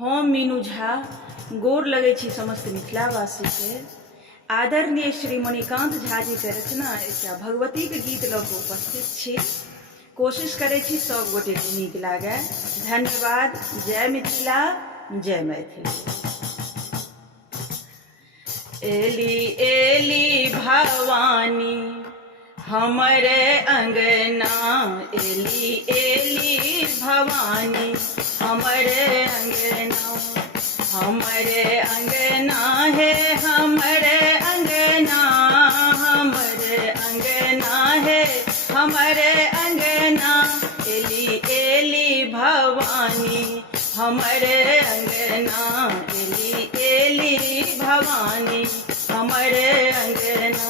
हम मीनू झा गोर लगै छी समस्त मिथिलावासी के। आदरणीय श्री मणिकांत झा जी के रचना एकटा भगवती के गीत लऽ कऽ उपस्थित छी। कोशिश करै छी सब गोटे के नीक लागे। धन्यवाद। जय मिथिला, जय मैथिली। एली एली भवानी हमरे अंगना, एली एली भवानी हमरे अंगना। हमरे अंगना है हमरे अंगना, हमरे अंगना है हमरे अंगना। एली एली भवानी हमरे अंगना, एली एली भवानी हमरे अंगना।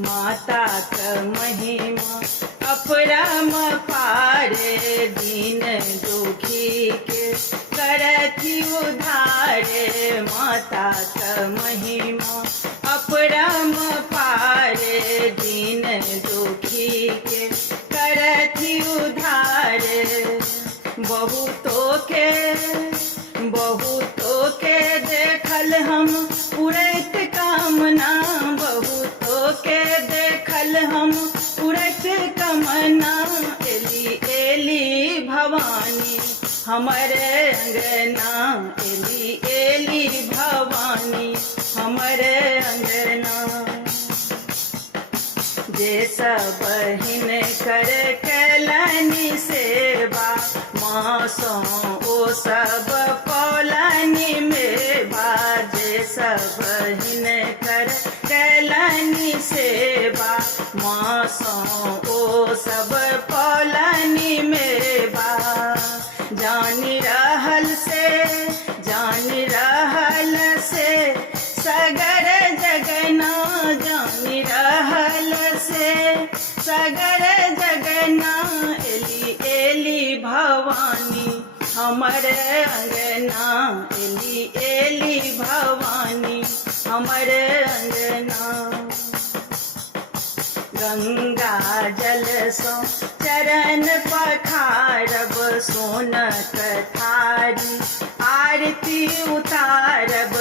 माता का महिमा अपरम पारे, दीन दुखी के करथि उद्धारे। माता का महिमा अपरम पारे, दीन दुखी के करथि उद्धारे। बहुतों के देखल हम पूरैत कामना, बहुतों के देखल हम पूरैत कामना। एली एली भवानी हमरे अंगना, एली एली भवानी हमरे अंगना। जे सब बहिन कर कैलनी सेवा, मासों ओ सब पौलनी मेवा। जे सब बहिन कर कैलनी सेवा, मासों ओ सब पौलनी मेवा। जानी रहल से सगर जगना, जानी रहल से सगर जगना। एली एली भवानी हमरे अंगना, एली एली भवानी हमरे अंगना। गंगा जल सो चरण पखारब, सोनक थारी आरती उतारब।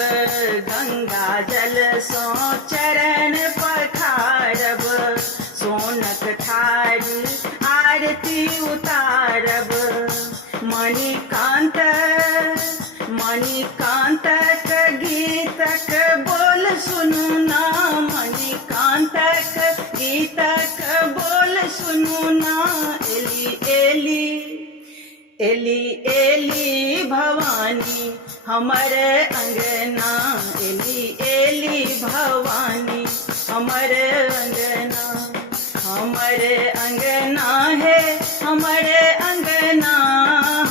गंगा जल सो चरण पखारब, सोनक थारी आरती उतारब। मणिकांतक गीतक बोल सुनू ना, मणिकांतक गीतक बोल सुनू ना। एली एली भवानी हमरे अंगना, एली एली भवानी हमरे अंगना। हमरे अंगना है हमरे अंगना,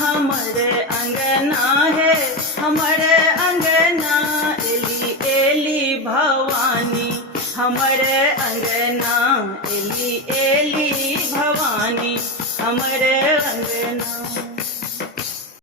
हमरे अंगना है हमरे अंगना। एली एली भवानी हमरे अंगना, एली एली भवानी हमरे अंगना।